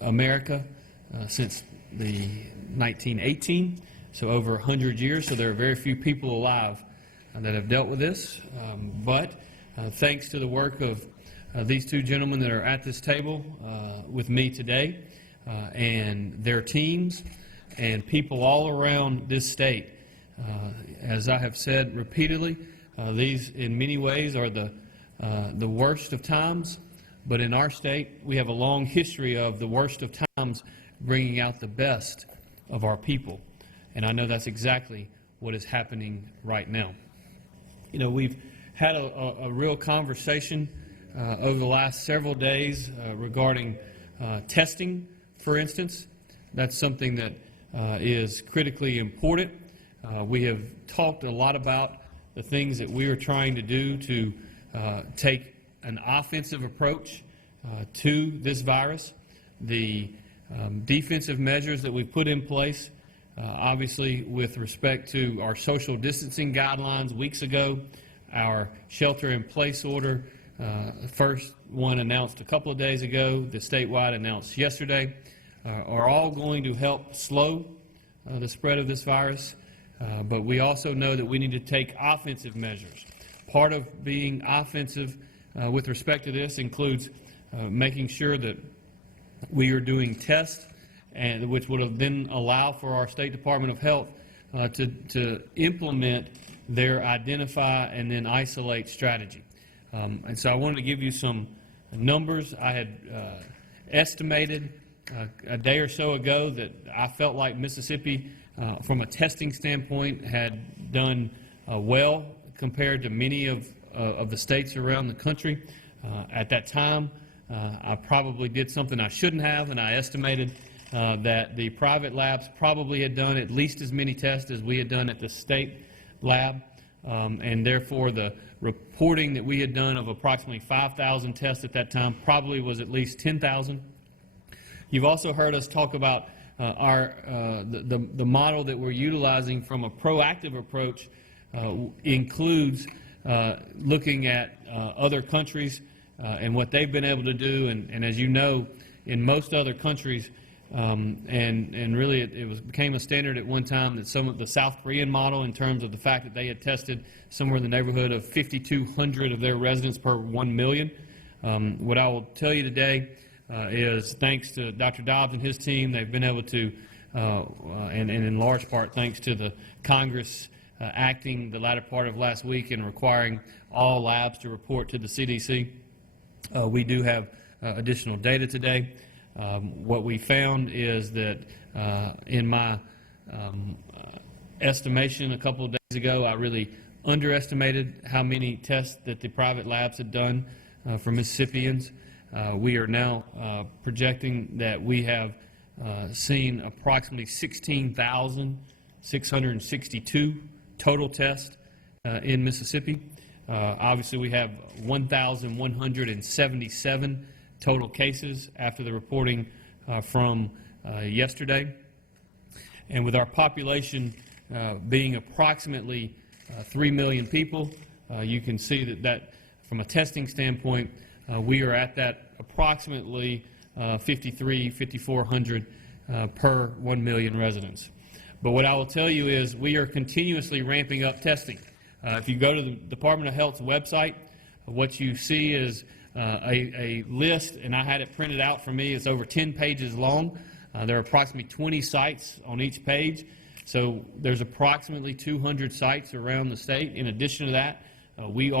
America since the 1918, so over 100 years. So there are very few people alive that have dealt with this. But thanks to the work of these two gentlemen that are at this table with me today and their teams and people all around this state, as I have said repeatedly, these in many ways are the worst of times. But in our state, we have a long history of the worst of times bringing out the best of our people. And I know that's exactly what is happening right now. You know, we've had a real conversation over the last several days regarding testing, for instance. That's something that is critically important. We have talked a lot about the things that we are trying to do to take an offensive approach to this virus. The defensive measures that we've put in place, obviously with respect to our social distancing guidelines weeks ago, our shelter-in-place order, first one announced a couple of days ago, the statewide announced yesterday, are all going to help slow the spread of this virus. But we also know that we need to take offensive measures. Part of being offensive with respect to this includes making sure that we are doing tests, and which would have then allow for our State Department of Health to implement their identify and then isolate strategy. And so I wanted to give you some numbers. I had estimated a day or so ago that I felt like Mississippi, from a testing standpoint, had done well compared to many of the states around the country. At that time, I probably did something I shouldn't have, and I estimated that the private labs probably had done at least as many tests as we had done at the state lab, and therefore the reporting that we had done of approximately 5,000 tests at that time probably was at least 10,000. You've also heard us talk about the model that we're utilizing from a proactive approach includes looking at other countries and what they've been able to do. And as you know, in most other countries, and really it became a standard at one time that some of the South Korean model, in terms of the fact that they had tested somewhere in the neighborhood of 5,200 of their residents per 1 million. What I will tell you today is thanks to Dr. Dobbs and his team, they've been able to, and in large part thanks to the Congress acting the latter part of last week and requiring all labs to report to the CDC. We do have additional data today. What we found is that in my estimation a couple of days ago, I really underestimated how many tests that the private labs had done for Mississippians. We are now projecting that we have seen approximately 16,662 total tests in Mississippi. Obviously, we have 1,177 total cases after the reporting from yesterday. And with our population being approximately 3 million people, you can see that from a testing standpoint, we are at that approximately 5,400 per 1 million residents. But what I will tell you is we are continuously ramping up testing. If you go to the Department of Health's website, what you see is a list, and I had it printed out for me. It's over 10 pages long. There are approximately 20 sites on each page. So there's approximately 200 sites around the state. In addition to that, we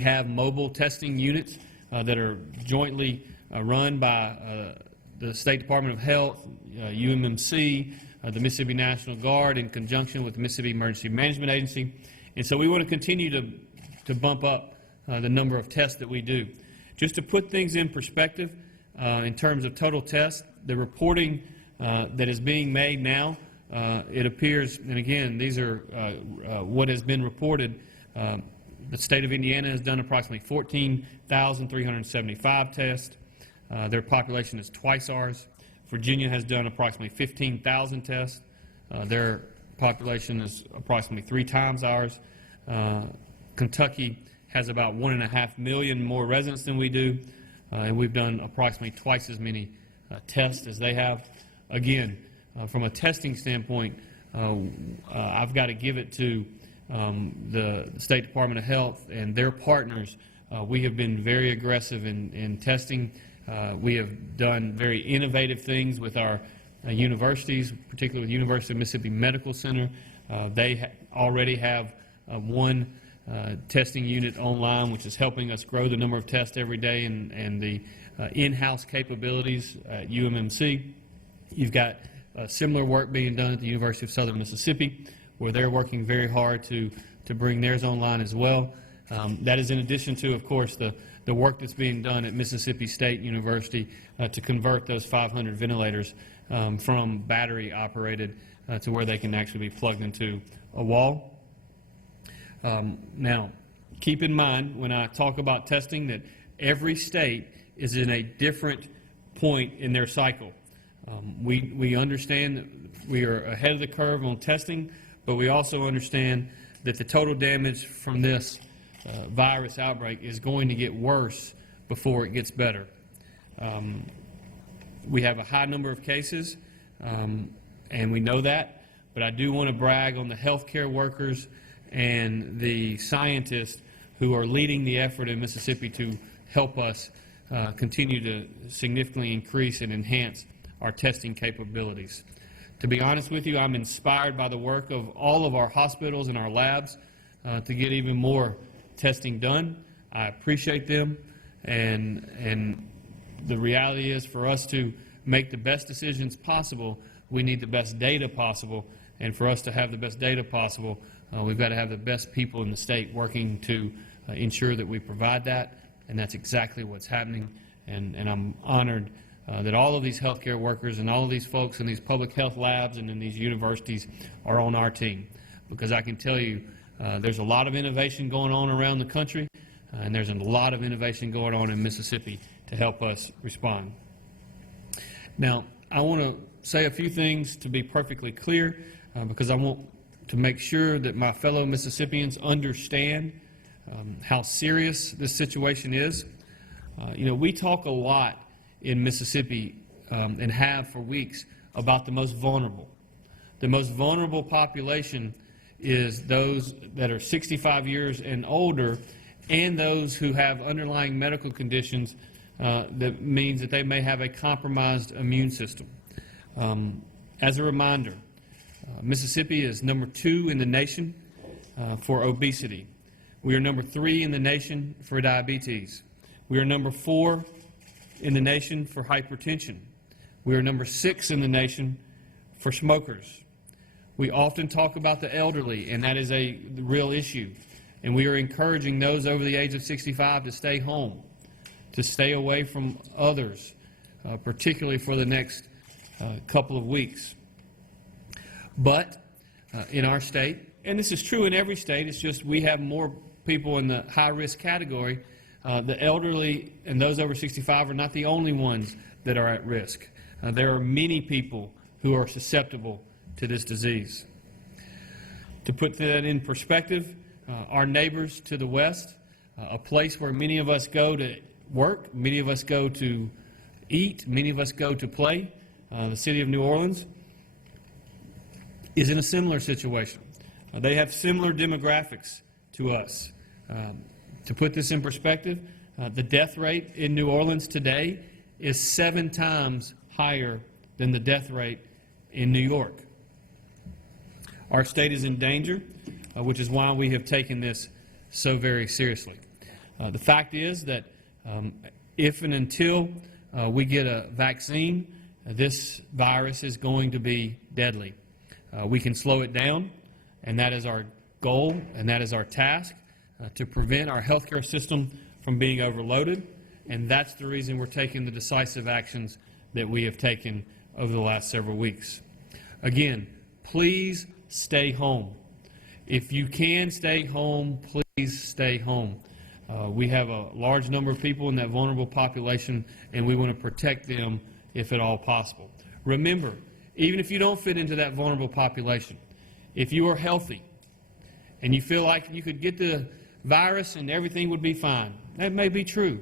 have mobile testing units that are jointly run by the State Department of Health, UMMC, the Mississippi National Guard, in conjunction with the Mississippi Emergency Management Agency. And so we want to continue to bump up the number of tests that we do. Just to put things in perspective, in terms of total tests, the reporting that is being made now, it appears, and again, these are what has been reported. The state of Indiana has done approximately 14,375 tests. Their population is twice ours. Virginia has done approximately 15,000 tests. Their population is approximately 3 times ours. Kentucky has about 1.5 million more residents than we do. and we've done approximately twice as many tests as they have. Again, from a testing standpoint, I've got to give it to the State Department of Health and their partners. We have been very aggressive in testing. We have done very innovative things with our universities, particularly with University of Mississippi Medical Center. They already have one testing unit online, which is helping us grow the number of tests every day and the in-house capabilities at UMMC. You've got similar work being done at the University of Southern Mississippi, where they're working very hard to bring theirs online as well. That is in addition to, of course, the work that's being done at Mississippi State University to convert those 500 ventilators from battery-operated to where they can actually be plugged into a wall. Now, keep in mind when I talk about testing that every state is in a different point in their cycle. We understand that we are ahead of the curve on testing, but we also understand that the total damage from this virus outbreak is going to get worse before it gets better. We have a high number of cases, and we know that, but I do want to brag on the healthcare workers and the scientists who are leading the effort in Mississippi to help us continue to significantly increase and enhance our testing capabilities. To be honest with you, I'm inspired by the work of all of our hospitals and our labs to get even more testing done. I appreciate them, and the reality is for us to make the best decisions possible, we need the best data possible, and for us to have the best data possible, we've got to have the best people in the state working to ensure that we provide that, and that's exactly what's happening, and I'm honored that all of these healthcare workers and all of these folks in these public health labs and in these universities are on our team, because I can tell you there's a lot of innovation going on around the country, and there's a lot of innovation going on in Mississippi to help us respond. Now, I want to say a few things to be perfectly clear, because I want to make sure that my fellow Mississippians understand how serious this situation is. We talk a lot in Mississippi and have for weeks about the most vulnerable. The most vulnerable population is those that are 65 years and older, and those who have underlying medical conditions that means that they may have a compromised immune system. As a reminder, Mississippi is number 2 in the nation for obesity. We are number 3 in the nation for diabetes. We are number 4 in the nation for hypertension. We are number 6 in the nation for smokers. We often talk about the elderly, and that is a real issue. And we are encouraging those over the age of 65 to stay home, to stay away from others, particularly for the next couple of weeks. But in our state, and this is true in every state, it's just we have more people in the high-risk category. The elderly and those over 65 are not the only ones that are at risk. There are many people who are susceptible to this disease. To put that in perspective, our neighbors to the west, a place where many of us go to work, many of us go to eat, many of us go to play, the city of New Orleans, is in a similar situation. They have similar demographics to us. To put this in perspective, the death rate in New Orleans today is 7 times higher than the death rate in New York. Our state is in danger, which is why we have taken this so very seriously. The fact is that if and until we get a vaccine, this virus is going to be deadly. We can slow it down, and that is our goal, and that is our task. To prevent our healthcare system from being overloaded, and that's the reason we're taking the decisive actions that we have taken over the last several weeks. Again, please stay home. If you can stay home, please stay home. We have a large number of people in that vulnerable population, and we want to protect them if at all possible. Remember, even if you don't fit into that vulnerable population, if you are healthy and you feel like you could get the virus and everything would be fine, that may be true.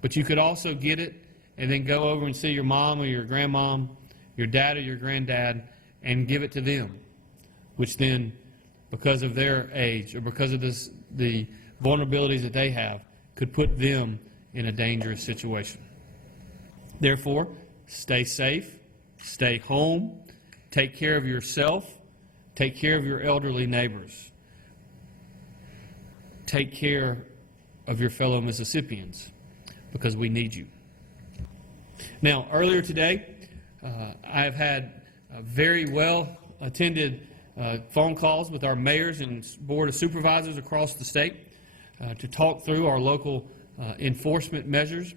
But you could also get it and then go over and see your mom or your grandmom, your dad or your granddad, and give it to them, which then, because of their age or because of the vulnerabilities that they have, could put them in a dangerous situation. Therefore, stay safe, stay home, take care of yourself, take care of your elderly neighbors, take care of your fellow Mississippians, because we need you. Now, earlier today, I have had very well-attended phone calls with our mayors and board of supervisors across the state to talk through our local enforcement measures.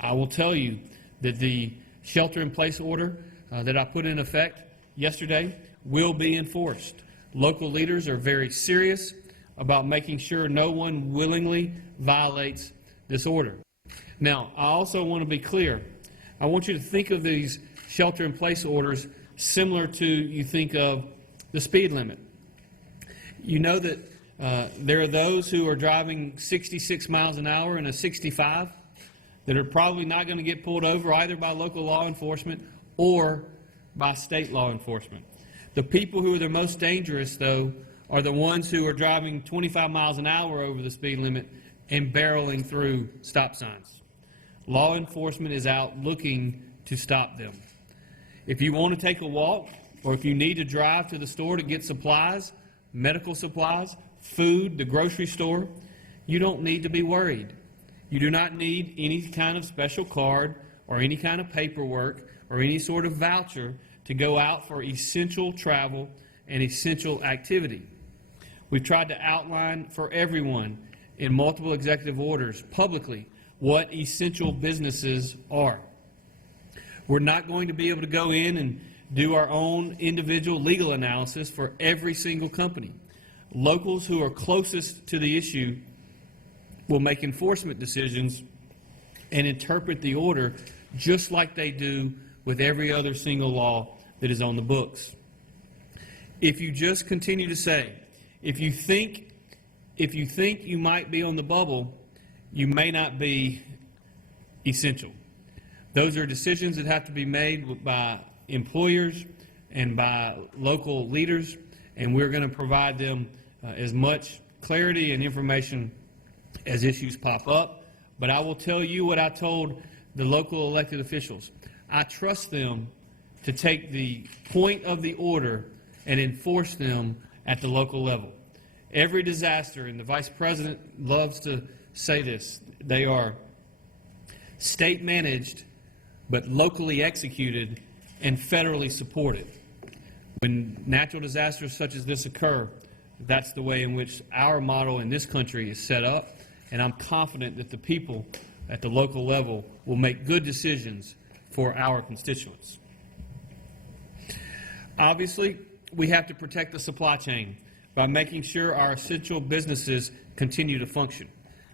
I will tell you that the shelter-in-place order that I put in effect yesterday will be enforced. Local leaders are very serious about making sure no one willingly violates this order. Now, I also want to be clear. I want you to think of these shelter-in-place orders similar to you think of the speed limit. You know that there are those who are driving 66 miles an hour in a 65 that are probably not going to get pulled over either by local law enforcement or by state law enforcement. The people who are the most dangerous, though, are the ones who are driving 25 miles an hour over the speed limit and barreling through stop signs. Law enforcement is out looking to stop them. If you want to take a walk, or if you need to drive to the store to get supplies, medical supplies, food, the grocery store, you don't need to be worried. You do not need any kind of special card or any kind of paperwork or any sort of voucher to go out for essential travel and essential activity. We've tried to outline for everyone in multiple executive orders publicly what essential businesses are. We're not going to be able to go in and do our own individual legal analysis for every single company. Locals who are closest to the issue will make enforcement decisions and interpret the order just like they do with every other single law that is on the books. If you just continue to say, if you think you might be on the bubble, you may not be essential. Those are decisions that have to be made by employers and by local leaders, and we're going to provide them as much clarity and information as issues pop up. But I will tell you what I told the local elected officials. I trust them to take the point of the order and enforce them at the local level. Every disaster, and the Vice President loves to say this, they are state managed but locally executed and federally supported. When natural disasters such as this occur, that's the way in which our model in this country is set up, and I'm confident that the people at the local level will make good decisions for our constituents. Obviously, we have to protect the supply chain by making sure our essential businesses continue to function.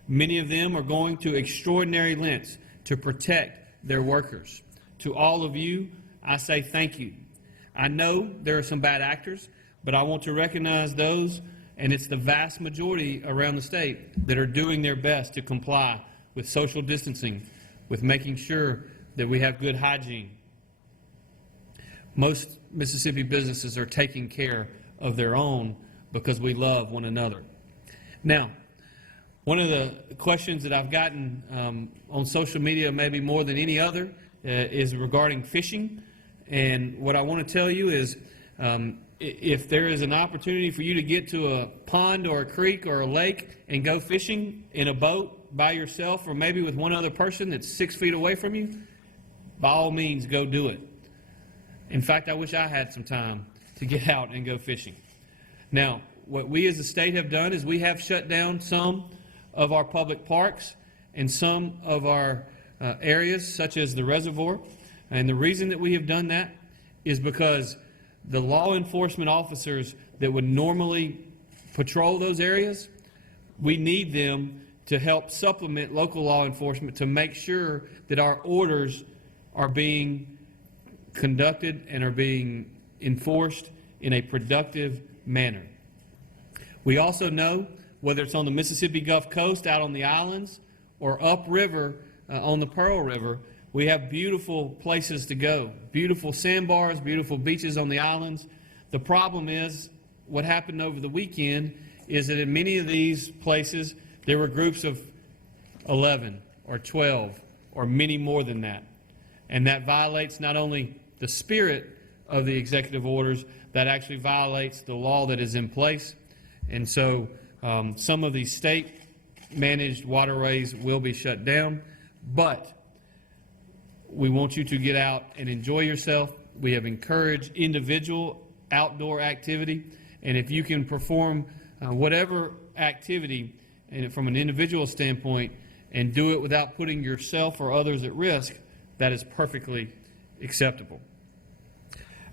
Many of them are going to extraordinary lengths to protect their workers. To all of you, I say thank you. I know there are some bad actors, but I want to recognize those, and it's the vast majority around the state that are doing their best to comply with social distancing, with making sure that we have good hygiene. Most Mississippi businesses are taking care of their own because we love one another. Now, one of the questions that I've gotten on social media, maybe more than any other, is regarding fishing. And what I want to tell you is if there is an opportunity for you to get to a pond or a creek or a lake and go fishing in a boat by yourself or maybe with one other person that's 6 feet away from you, by all means, go do it. In fact, I wish I had some time to get out and go fishing. Now, what we as a state have done is we have shut down some of our public parks and some of our areas, such as the reservoir. And the reason that we have done that is because the law enforcement officers that would normally patrol those areas, we need them to help supplement local law enforcement to make sure that our orders are being conducted and are being enforced in a productive manner. We also know, whether it's on the Mississippi Gulf Coast, out on the islands, or upriver on the Pearl River, we have beautiful places to go, beautiful sandbars, beautiful beaches on the islands. The problem is, what happened over the weekend is that in many of these places, there were groups of 11 or 12 or many more than that. And that violates not only the spirit of the executive orders, that actually violates the law that is in place. And so some of these state-managed waterways will be shut down, but we want you to get out and enjoy yourself. We have encouraged individual outdoor activity, and if you can perform whatever activity from an individual standpoint and do it without putting yourself or others at risk, that is perfectly acceptable.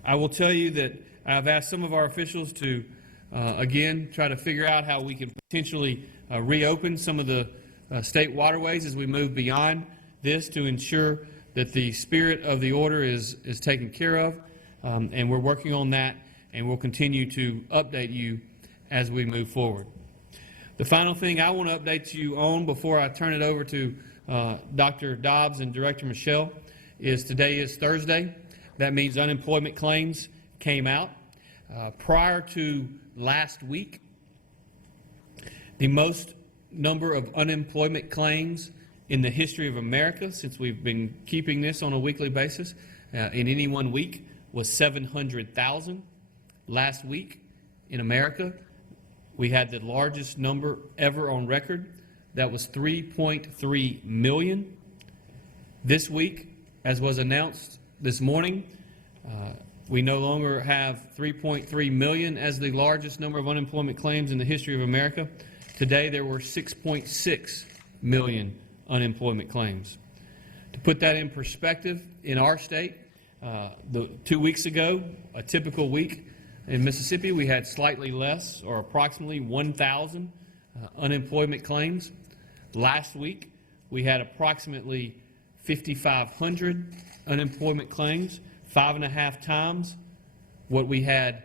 I will tell you that I've asked some of our officials to, again, try to figure out how we can potentially reopen some of the state waterways as we move beyond this to ensure that the spirit of the order is taken care of, and we're working on that, and we'll continue to update you as we move forward. The final thing I want to update you on before I turn it over to Dr. Dobbs and Director Michelle is today is Thursday. That means unemployment claims came out. Prior to last week, the most number of unemployment claims in the history of America, since we've been keeping this on a weekly basis, in any one week, was 700,000. Last week in America, we had the largest number ever on record. That was 3.3 million. This week, as was announced this morning, we no longer have 3.3 million as the largest number of unemployment claims in the history of America. Today, there were 6.6 million unemployment claims. To put that in perspective, in our state, 2 weeks ago, a typical week in Mississippi, we had slightly less, or approximately 1,000 unemployment claims. Last week, we had approximately 5,500 unemployment claims, 5.5 times what we had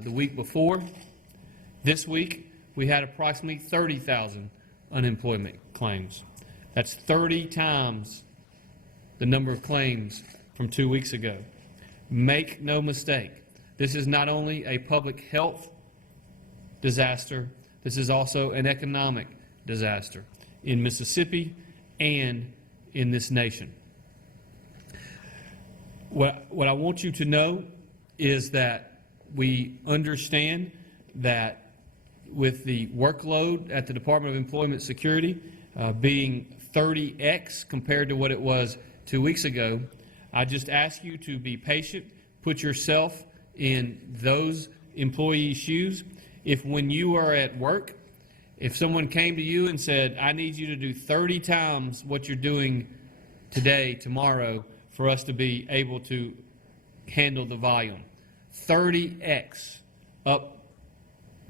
the week before. This week, we had approximately 30,000 unemployment claims. That's 30 times the number of claims from 2 weeks ago. Make no mistake, this is not only a public health disaster, this is also an economic disaster in Mississippi and in this nation. What I want you to know is that we understand that with the workload at the Department of Employment Security being 30x compared to what it was 2 weeks ago, I just ask you to be patient, put yourself in those employees' shoes. If when you are at work, if someone came to you and said, I need you to do 30 times what you're doing today, tomorrow, for us to be able to handle the volume, 30x, up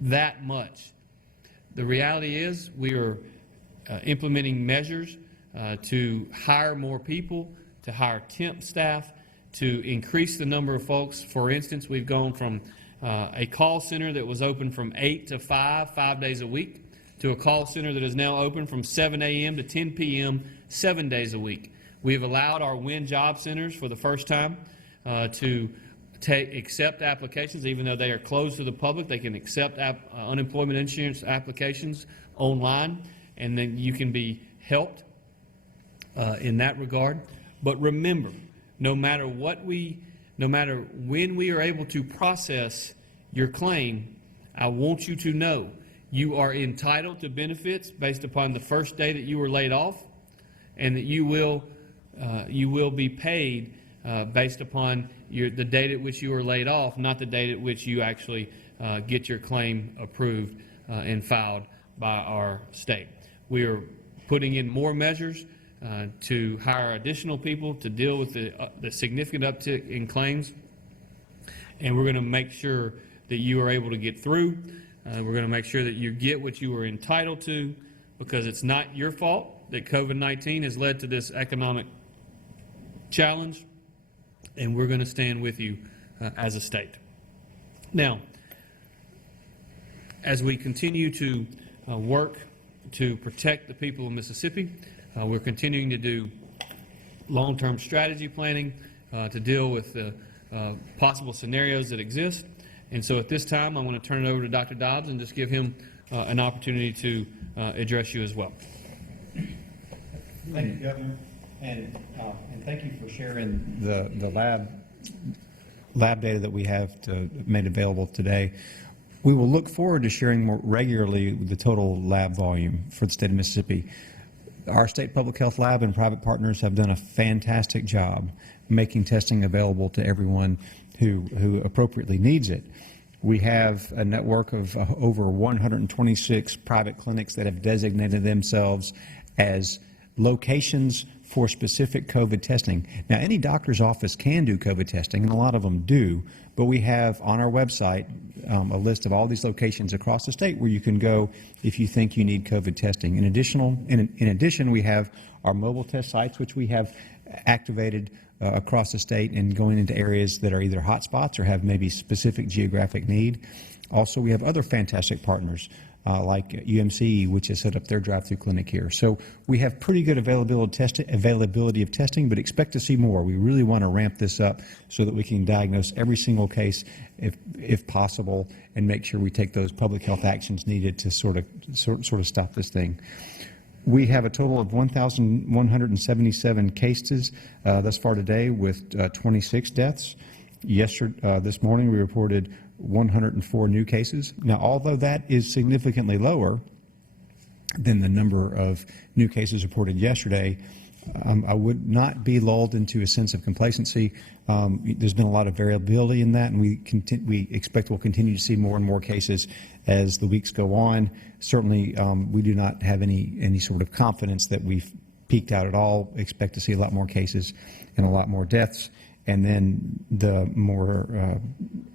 that much. The reality is we are implementing measures to hire more people, to hire temp staff, to increase the number of folks. For instance, we've gone from a call center that was open from 8 to 5 days a week, to a call center that is now open from 7 a.m. to 10 p.m. 7 days a week. We have allowed our WIN job centers for the first time to accept applications, even though they are closed to the public. They can accept unemployment insurance applications online, and then you can be helped in that regard. But remember, no matter when we are able to process your claim, I want you to know you are entitled to benefits based upon the first day that you were laid off, and that you will be paid based upon the date at which you were laid off, not the date at which you actually get your claim approved and filed by our state. We are putting in more measures to hire additional people to deal with the significant uptick in claims, and we're going to make sure that you are able to get through. We're going to make sure that you get what you are entitled to, because it's not your fault that COVID-19 has led to this economic challenge, and we're going to stand with you as a state. Now, as we continue to work to protect the people of Mississippi, We're continuing to do long-term strategy planning to deal with the possible scenarios that exist. And so at this time, I want to turn it over to Dr. Dobbs and just give him an opportunity to address you as well. Thank you, Governor, and thank you for sharing the lab data that we have made available today. We will look forward to sharing more regularly the total lab volume for the state of Mississippi. Our state public health lab and private partners have done a fantastic job making testing available to everyone who appropriately needs it. We have a network of over 126 private clinics that have designated themselves as locations for specific COVID testing. Now, any doctor's office can do COVID testing, and a lot of them do, but we have on our website a list of all these locations across the state where you can go if you think you need COVID testing. In addition, we have our mobile test sites, which we have activated across the state and going into areas that are either hotspots or have maybe specific geographic need. Also, we have other fantastic partners like UMC, which has set up their drive-through clinic here. So we have pretty good availability of testing, but expect to see more. We really want to ramp this up so that we can diagnose every single case if possible and make sure we take those public health actions needed to sort of stop this thing. We have a total of 1,177 cases thus far today with 26 deaths. This morning we reported 104 new cases. Now, although that is significantly lower than the number of new cases reported yesterday, I would not be lulled into a sense of complacency. There's been a lot of variability in that, and we expect we'll continue to see more and more cases as the weeks go on. Certainly, we do not have any sort of confidence that we've peaked out at all. Expect to see a lot more cases and a lot more deaths. And then the more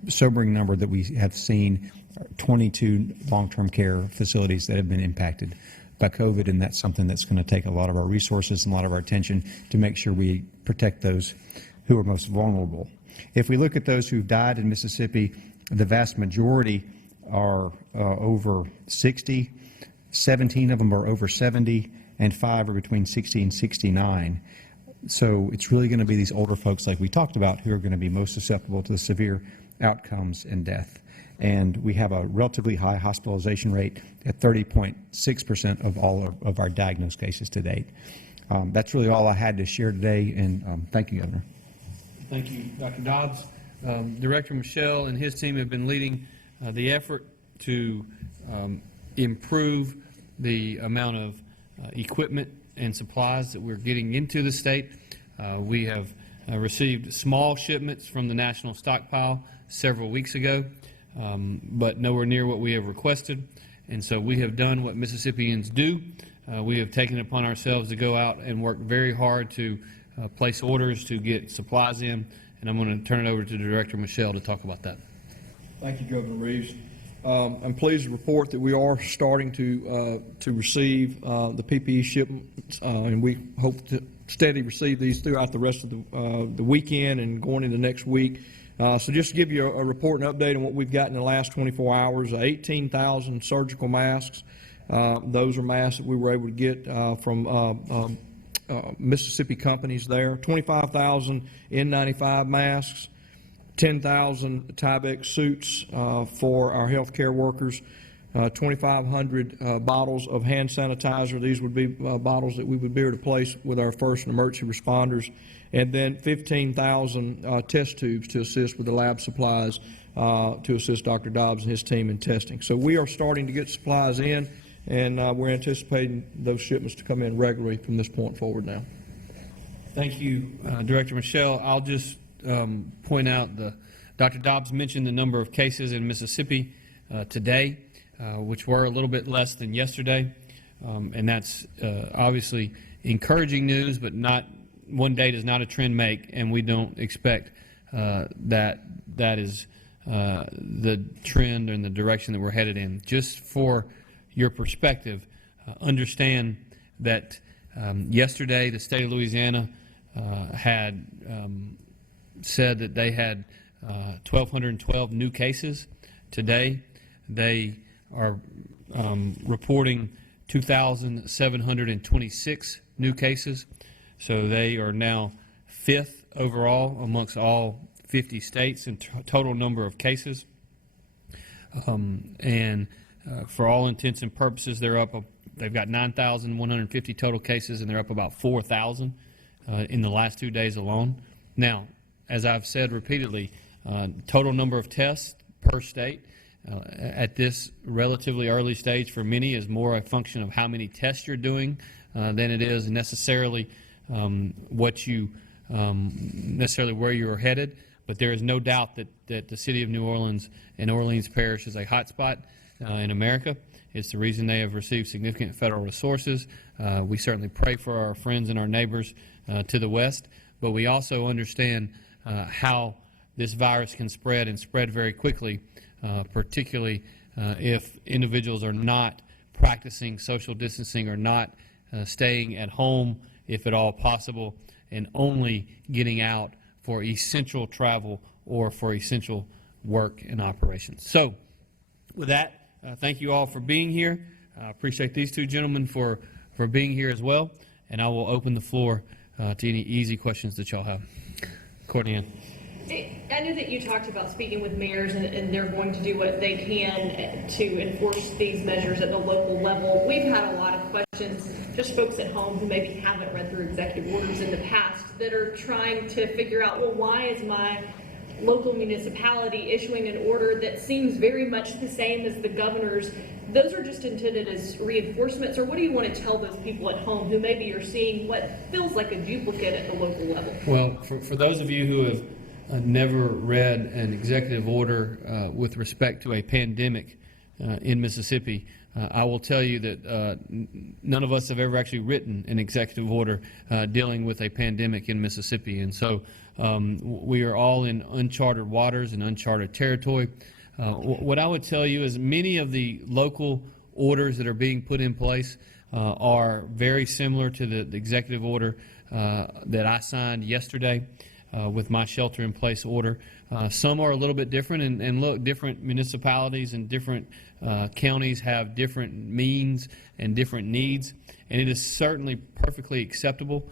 sobering number that we have seen, 22 long-term care facilities that have been impacted by COVID, and that's something that's going to take a lot of our resources and a lot of our attention to make sure we protect those who are most vulnerable. If we look at those who've died in Mississippi, the vast majority are over 60, 17 of them are over 70, and 5 are between 60 and 69. So it's really going to be these older folks like we talked about who are going to be most susceptible to the severe outcomes and death. And we have a relatively high hospitalization rate at 30.6% of all of our diagnosed cases to date. That's really all I had to share today, and thank you, Governor. Thank you, Dr. Dobbs. Director Michelle and his team have been leading the effort to improve the amount of equipment and supplies that we're getting into the state. We have received small shipments from the national stockpile several weeks ago, but nowhere near what we have requested. And so we have done what Mississippians do. We have taken it upon ourselves to go out and work very hard to place orders to get supplies in. And I'm going to turn it over to Director Michelle to talk about that. Thank you, Governor Reeves. I'm pleased to report that we are starting to receive the PPE shipments, and we hope to steadily receive these throughout the rest of the weekend and going into next week. So just to give you a report and update on what we've got in the last 24 hours, 18,000 surgical masks. Those are masks that we were able to get from Mississippi companies there. 25,000 N95 masks. 10,000 Tyvek suits for our healthcare workers, 2,500 bottles of hand sanitizer. These would be bottles that we would be able to place with our first and emergency responders, and then 15,000 test tubes to assist with the lab supplies to assist Dr. Dobbs and his team in testing. So we are starting to get supplies in, and we're anticipating those shipments to come in regularly from this point forward now. Thank you, Director Michelle. I'll just point out Dr. Dobbs mentioned the number of cases in Mississippi today, which were a little bit less than yesterday, and that's obviously encouraging news, but not one day does not a trend make, and we don't expect that is the trend and the direction that we're headed in. Just for your perspective, understand that yesterday the state of Louisiana had said that they had 1,212 new cases. Today, they are reporting 2,726 new cases. So they are now 5th overall amongst all 50 states in total number of cases. For all intents and purposes, they've got 9,150 total cases, and they're up about 4,000 in the last 2 days alone. Now, as I've said repeatedly, total number of tests per state at this relatively early stage for many is more a function of how many tests you're doing than it is necessarily necessarily where you're headed. But there is no doubt that the city of New Orleans and Orleans Parish is a hotspot in America. It's the reason they have received significant federal resources. We certainly pray for our friends and our neighbors to the west, but we also understand how this virus can spread and spread very quickly, particularly if individuals are not practicing social distancing or not staying at home, if at all possible, and only getting out for essential travel or for essential work and operations. So, with that, thank you all for being here. I appreciate these two gentlemen for being here as well, and I will open the floor to any easy questions that y'all have. Courtney Ann. I know that you talked about speaking with mayors and they're going to do what they can to enforce these measures at the local level. We've had a lot of questions, just folks at home who maybe haven't read through executive orders in the past that are trying to figure out, well, why is my local municipality issuing an order that seems very much the same as the governor's? Those are just intended as reinforcements, or what do you want to tell those people at home who maybe are seeing what feels like a duplicate at the local level? Well, for those of you who have never read an executive order with respect to a pandemic in Mississippi, I will tell you that none of us have ever actually written an executive order dealing with a pandemic in Mississippi. And so we are all in uncharted waters and uncharted territory. What I would tell you is many of the local orders that are being put in place are very similar to the executive order that I signed yesterday with my shelter-in-place order. Some are a little bit different, and look, different municipalities and different counties have different means and different needs, and it is certainly perfectly acceptable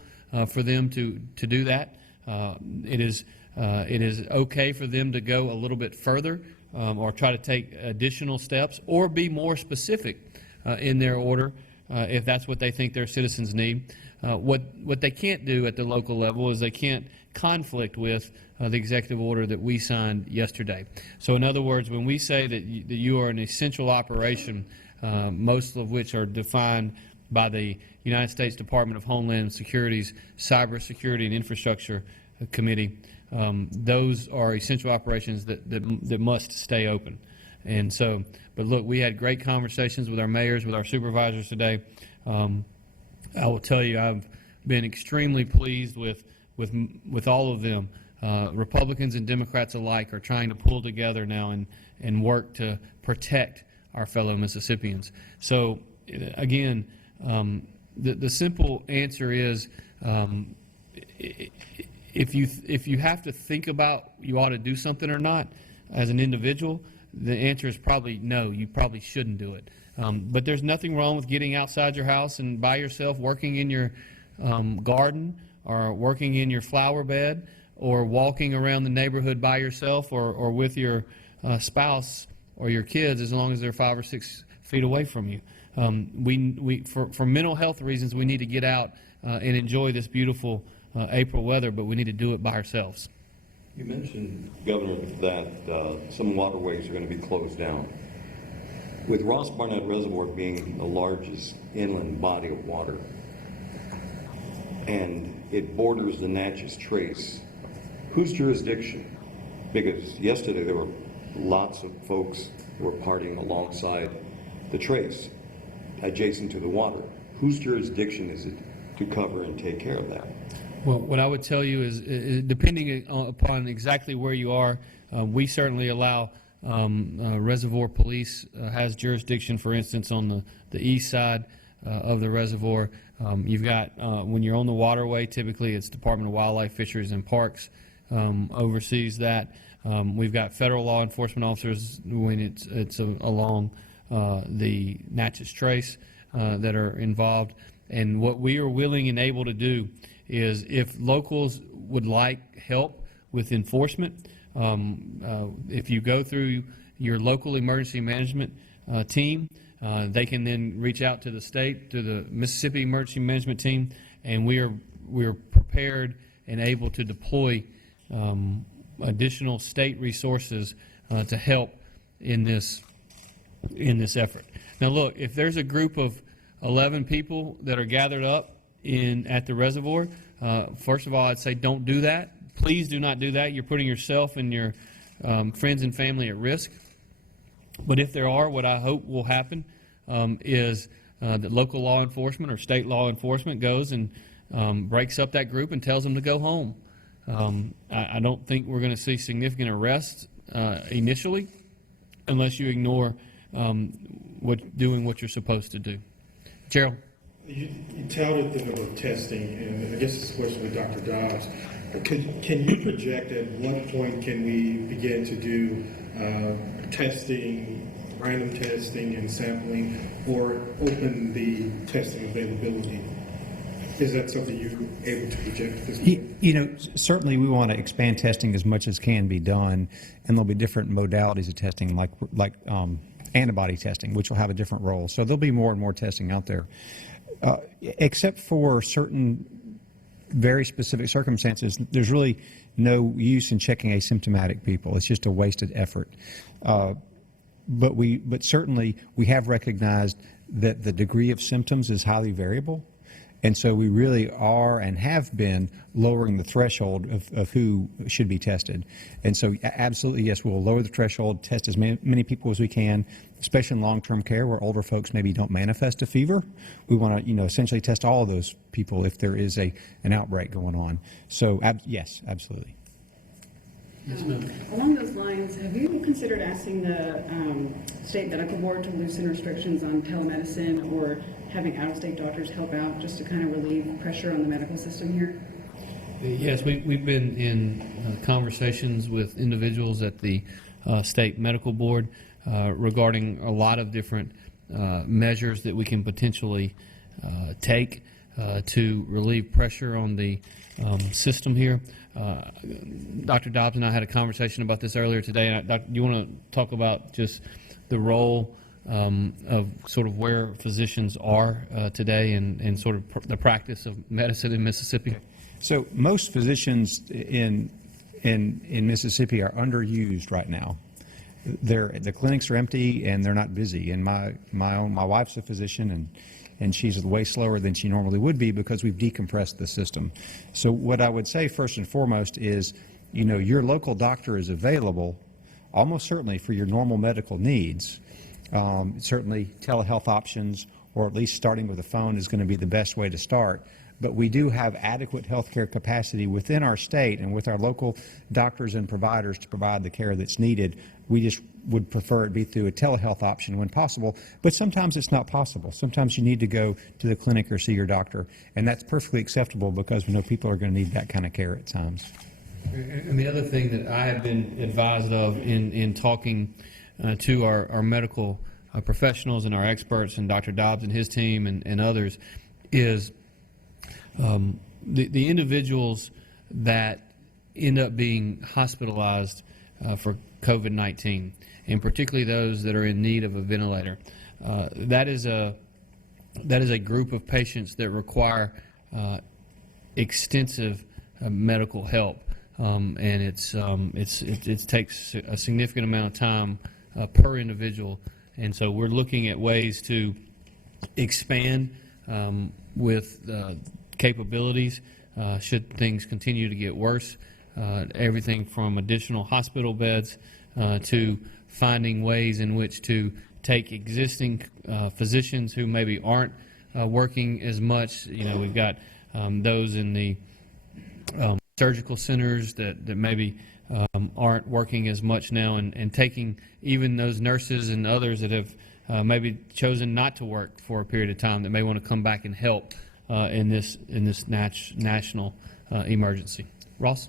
for them to do that. It is okay for them to go a little bit further or try to take additional steps or be more specific in their order if that's what they think their citizens need. What they can't do at the local level is they can't conflict with the executive order that we signed yesterday. So in other words, when we say that you are an essential operation, most of which are defined by the United States Department of Homeland Security's Cybersecurity and Infrastructure Committee, those are essential operations that must stay open. And so, but look, we had great conversations with our mayors, with our supervisors today. I will tell you, I've been extremely pleased with all of them. Republicans and Democrats alike are trying to pull together now and work to protect our fellow Mississippians. So, again, the simple answer is, if you have to think about you ought to do something or not as an individual, the answer is probably no, you probably shouldn't do it. But there's nothing wrong with getting outside your house and by yourself, working in your garden or working in your flower bed or walking around the neighborhood by yourself or with your spouse or your kids, as long as they're 5 or 6 feet away from you. For mental health reasons, we need to get out and enjoy this beautiful April weather, but we need to do it by ourselves. You mentioned, Governor, that some waterways are going to be closed down. With Ross Barnett Reservoir being the largest inland body of water, and it borders the Natchez Trace, whose jurisdiction? Because yesterday there were lots of folks who were partying alongside the Trace, adjacent to the water. Whose jurisdiction is it to cover and take care of that? Well, what I would tell you is depending upon exactly where you are, we certainly allow reservoir police has jurisdiction, for instance, on the east side of the reservoir. You've got, when you're on the waterway, typically it's Department of Wildlife, Fisheries, and Parks oversees that. We've got federal law enforcement officers when it's along the Natchez Trace that are involved. And what we are willing and able to do is, if locals would like help with enforcement, if you go through your local emergency management team, they can then reach out to the state, to the Mississippi Emergency Management Team, and we are prepared and able to deploy additional state resources to help in this effort. Now, look, if there's a group of 11 people that are gathered up at the reservoir, first of all, I'd say don't do that. Please do not do that. You're putting yourself and your friends and family at risk. But if there are, what I hope will happen is that local law enforcement or state law enforcement goes and breaks up that group and tells them to go home. I don't think we're going to see significant arrests initially, unless you ignore doing what you're supposed to do. Gerald? You touted the number of testing, and I guess it's a question with Dr. Dobbs. Can you project at what point can we begin to do testing, random testing and sampling, or open the testing availability? Is that something you're able to project at this point? You know, certainly we want to expand testing as much as can be done, and there'll be different modalities of testing, like antibody testing, which will have a different role. So there'll be more and more testing out there. Except for certain very specific circumstances, there's really no use in checking asymptomatic people. It's just a wasted effort. But certainly we have recognized that the degree of symptoms is highly variable. And so we really are and have been lowering the threshold of who should be tested. And so absolutely, yes, we'll lower the threshold, test as many people as we can, especially in long-term care where older folks maybe don't manifest a fever. We want to, essentially test all of those people if there is an outbreak going on. So yes, absolutely. Along those lines, have you considered asking the state medical board to loosen restrictions on telemedicine or having out-of-state doctors help out just to kind of relieve pressure on the medical system here? Yes, we've been in conversations with individuals at the state medical board regarding a lot of different measures that we can potentially take to relieve pressure on the system here. Dr. Dobbs and I had a conversation about this earlier today. And do you want to talk about just the role of sort of where physicians are today and sort of the practice of medicine in Mississippi? So most physicians in Mississippi are underused right now. The clinics are empty and they're not busy. And my wife's a physician, and she's way slower than she normally would be because we've decompressed the system. So what I would say first and foremost is, your local doctor is available almost certainly for your normal medical needs. Certainly telehealth options, or at least starting with a phone, is going to be the best way to start. But we do have adequate healthcare capacity within our state and with our local doctors and providers to provide the care that's needed. We just would prefer it be through a telehealth option when possible, but sometimes it's not possible. Sometimes you need to go to the clinic or see your doctor, and that's perfectly acceptable because we know people are going to need that kind of care at times. And the other thing that I have been advised of in talking to our medical professionals and our experts and Dr. Dobbs and his team and others is the individuals that end up being hospitalized for COVID-19, and particularly those that are in need of a ventilator. That is a group of patients that require extensive medical help, and it takes a significant amount of time per individual. And so we're looking at ways to expand with capabilities should things continue to get worse. Everything from additional hospital beds to finding ways in which to take existing physicians who maybe aren't working as much. We've got those in the surgical centers that maybe aren't working as much now, and taking even those nurses and others that have maybe chosen not to work for a period of time that may want to come back and help in this national emergency. Ross?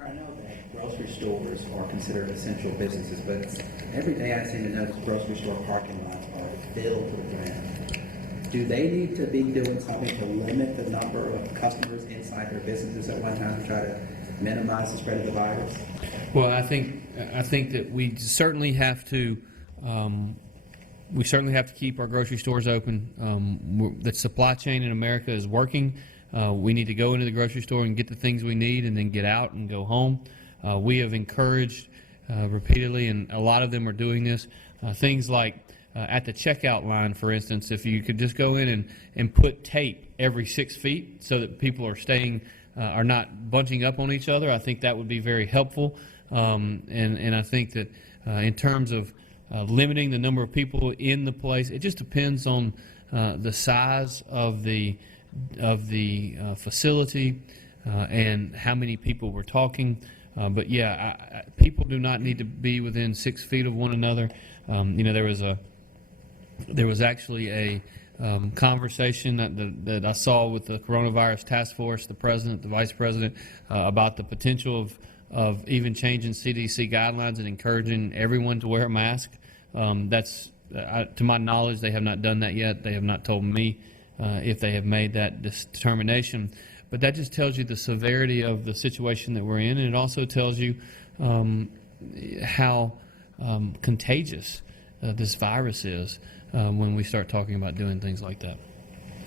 I know that grocery stores are considered essential businesses, but every day I seem to notice grocery store parking lots are filled to the brim. do they need to be doing something to limit the number of customers inside their businesses at one time to try to minimize the spread of the virus? Well, I think that we certainly have to keep our grocery stores open. The supply chain in America is working. We need to go into the grocery store and get the things we need, and then get out and go home. We have encouraged repeatedly, and a lot of them are doing this. Things like at the checkout line, for instance, if you could just go in and put tape every 6 feet so that people are not bunching up on each other, I think that would be very helpful. And I think that in terms of limiting the number of people in the place, it just depends on the size of the facility and how many people we're talking. But yeah, people do not need to be within 6 feet of one another. There was actually a conversation that I saw with the coronavirus task force, the president, the vice president, about the potential of even changing CDC guidelines and encouraging everyone to wear a mask. To my knowledge, they have not done that yet. They have not told me if they have made that determination. But that just tells you the severity of the situation that we're in, and it also tells you how contagious this virus is when we start talking about doing things like that.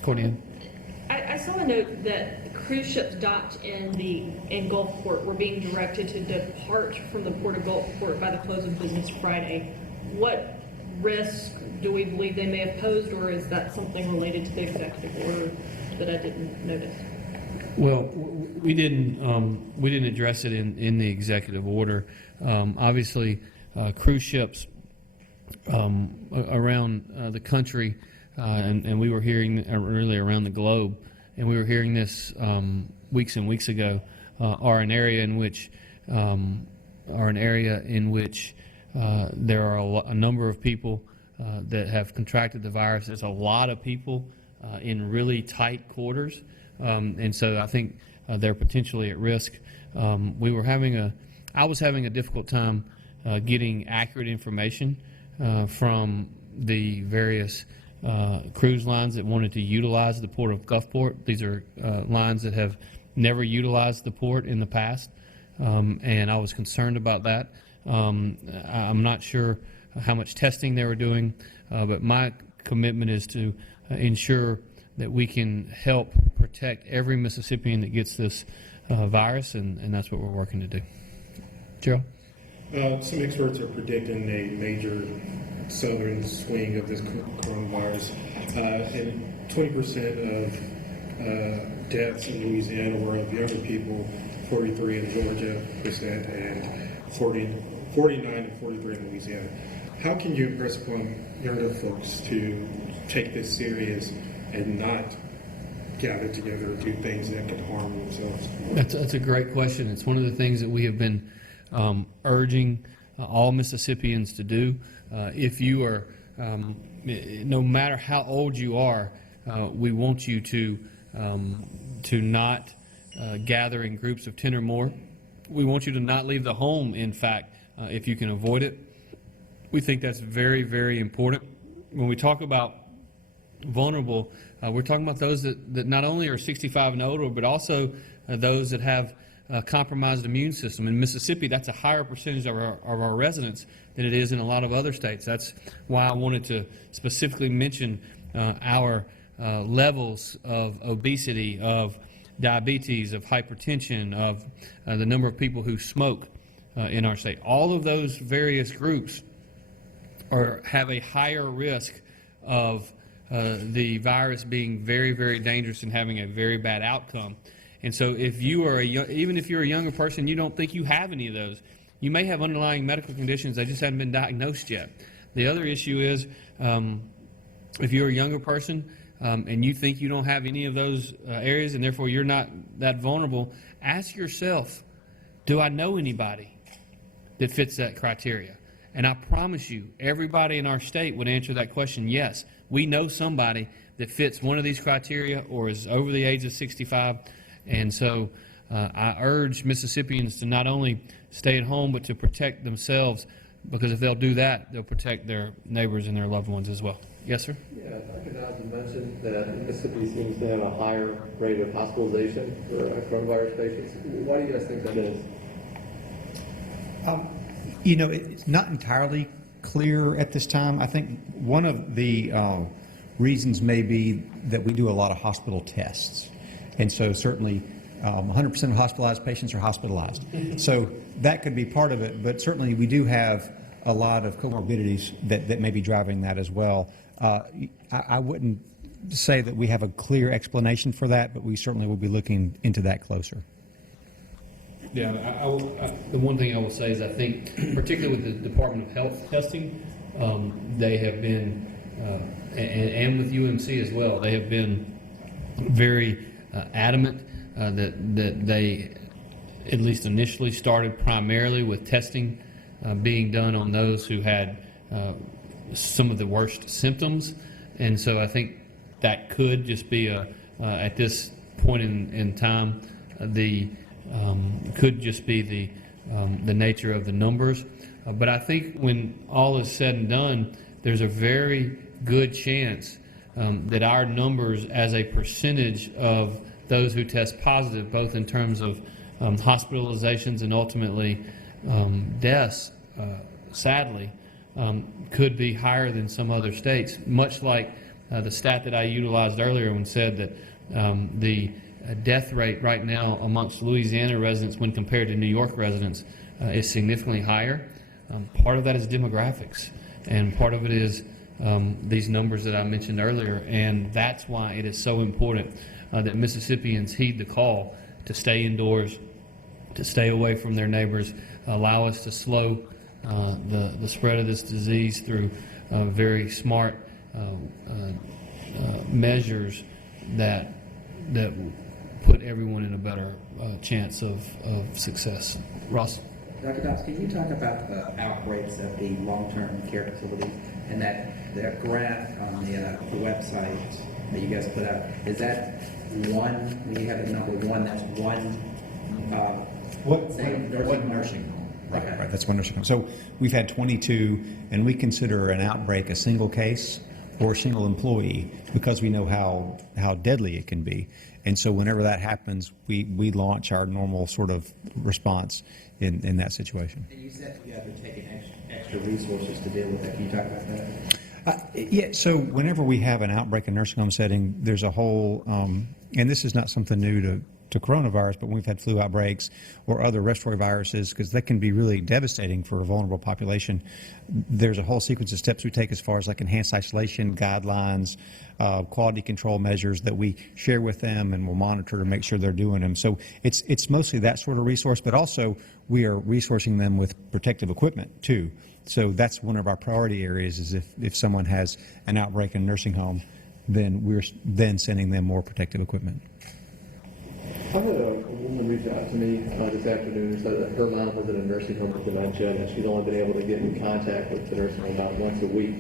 Courtney? I saw a note that cruise ships docked in Gulfport were being directed to depart from the port of Gulfport by the close of business Friday. What risk do we believe they may have posed, or is that something related to the executive order that I didn't notice? Well, we didn't address it in the executive order. Obviously, cruise ships around the country, and we were hearing really around the globe, and we were hearing this weeks and weeks ago, are an area in which there are a number of people that have contracted the virus. There's a lot of people in really tight quarters, and so I think they're potentially at risk. I was having a difficult time getting accurate information from the various cruise lines that wanted to utilize the port of Gulfport. These are lines that have never utilized the port in the past, and I was concerned about that. I'm not sure how much testing they were doing, but my commitment is to ensure that we can help protect every Mississippian that gets this virus, and that's what we're working to do. Gerald? Some experts are predicting a major southern swing of this coronavirus, and 20% of deaths in Louisiana were of younger people, 43 in Georgia percent, and 49 and 43 in Louisiana. How can you impress upon younger folks to take this serious and not gather together and do things that could harm themselves? That's a great question. It's one of the things that we have been urging all Mississippians to do. If you are, no matter how old you are, we want you to not gather in groups of 10 or more. We want you to not leave the home, in fact, if you can avoid it. We think that's very, very important. When we talk about vulnerable, we're talking about those that not only are 65 and older, but also those that have a compromised immune system. In Mississippi, that's a higher percentage of our residents than it is in a lot of other states. That's why I wanted to specifically mention our levels of obesity, of diabetes, of hypertension, of the number of people who smoke in our state. All of those various groups have a higher risk of the virus being very, very dangerous and having a very bad outcome. And so if you are even if you're a younger person, you don't think you have any of those, you may have underlying medical conditions that just haven't been diagnosed yet. The other issue is if you're a younger person and you think you don't have any of those areas and therefore you're not that vulnerable, ask yourself, do I know anybody that fits that criteria? And I promise you, everybody in our state would answer that question, yes. We know somebody that fits one of these criteria or is over the age of 65. And so I urge Mississippians to not only stay at home, but to protect themselves because if they'll do that, they'll protect their neighbors and their loved ones as well. Yes, sir? Yeah, Dr. Dodson mentioned that Mississippi seems to have a higher rate of hospitalization for coronavirus patients. Why do you guys think that is? It's not entirely clear at this time. I think one of the reasons may be that we do a lot of hospital tests. And so certainly 100% of hospitalized patients are hospitalized. So that could be part of it, but certainly we do have a lot of comorbidities that may be driving that as well. I wouldn't say that we have a clear explanation for that, but we certainly will be looking into that closer. Yeah, the one thing I will say is I think, particularly with the Department of Health testing, they have been, and with UMC as well, they have been very adamant that they, at least initially, started primarily with testing being done on those who had some of the worst symptoms. And so I think that could just be at this point in time, could just be the nature of the numbers. But I think when all is said and done, there's a very good chance that our numbers as a percentage of those who test positive, both in terms of hospitalizations and ultimately deaths, sadly, could be higher than some other states, much like the stat that I utilized earlier when said that the death rate right now amongst Louisiana residents when compared to New York residents is significantly higher. Part of that is demographics, and part of it is these numbers that I mentioned earlier, and that's why it is so important that Mississippians heed the call to stay indoors, to stay away from their neighbors, allow us to slow the spread of this disease through very smart measures that put everyone in a better chance of success. Ross? Dr. Dobbs, can you talk about the outbreaks of the long-term care facilities and that graph on the website that you guys put out? Is that one, when you have the number one, that's one, What nursing home? Right, Okay. right, that's one nursing home. So we've had 22, and we consider an outbreak a single case or a single employee because we know how deadly it can be. And so whenever that happens, we launch our normal sort of response in that situation. and you said you guys are taking extra resources to deal with that. Can you talk about that? Yeah, so whenever we have an outbreak in a nursing home setting, there's a whole, and this is not something new to coronavirus, but when we've had flu outbreaks or other respiratory viruses, because that can be really devastating for a vulnerable population, there's a whole sequence of steps we take as far as like enhanced isolation, guidelines, quality control measures that we share with them and we'll monitor to make sure they're doing them. So it's mostly that sort of resource, but also we are resourcing them with protective equipment too. So that's one of our priority areas is if someone has an outbreak in a nursing home, then we're then sending them more protective equipment. I had a woman reach out to me this afternoon and said that her mom was in a nursing home with dementia and that she'd only been able to get in contact with the nursing home about once a week.